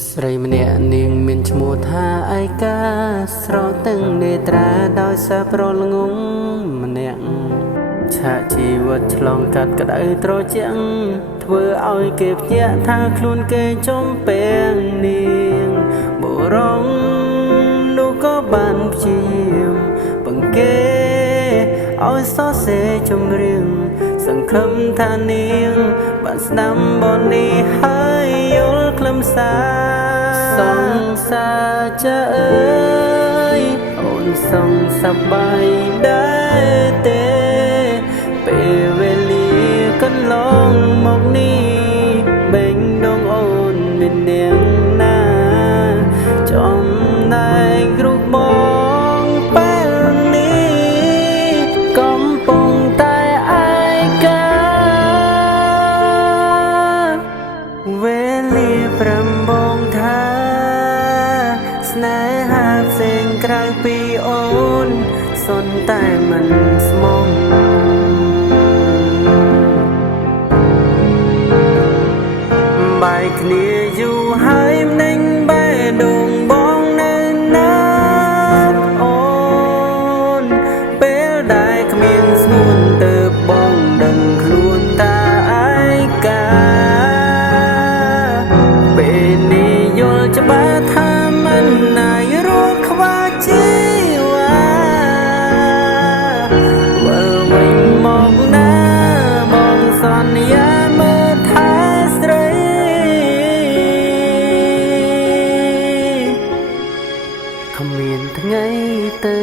ស្រីម្នាក់នាងមានឈ្មោះថាឯកាស្រកទាំងនេត្រាដោយសារប្រលងងម្នាក់ឆាកជីវិតឆ្លងកាត់ក្តៅត្រជាក់ធ្វើឲ្យគេភ្ញាក់ថាខ្លួនគេចំពេងនាងបុរងនោះក៏បានព្យាយាមបង្គេឲ្យសរសេរចម្រៀងសង្ឃឹមថានាងបានស្ដាប់បទនេះហើយយល់ខ្លឹមសារសង្សារចាអើយអូនសងសប្បាយដែរទេពេលវេលាកន្លងមកនេះបេងដងអូនមាននាងណាចំណែករូបបងពេលនេះកំពុងតែឯកាវេលាប្រំបងថាស្នេហាផ្សេងក្រៅពីអូនសុនតែមិនស្មងបាយគ្នាយូរហើយមិនបែរដងបងនៅណាអូនពេលដែលគ្មានស្ងួនទៅបងដឹងខ្លួនតាឯកាពេលនេះយល់ច្បាស់ថាមិនណាយរស់ខ្វះជីវ៉ាវិលវិញមកណាបងសន្យាមើលថែស្រីគ្មានថ្ងៃទៅ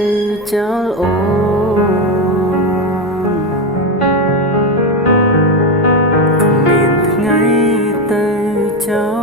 ចោលអូនគ្មានថ្ងៃទៅចោល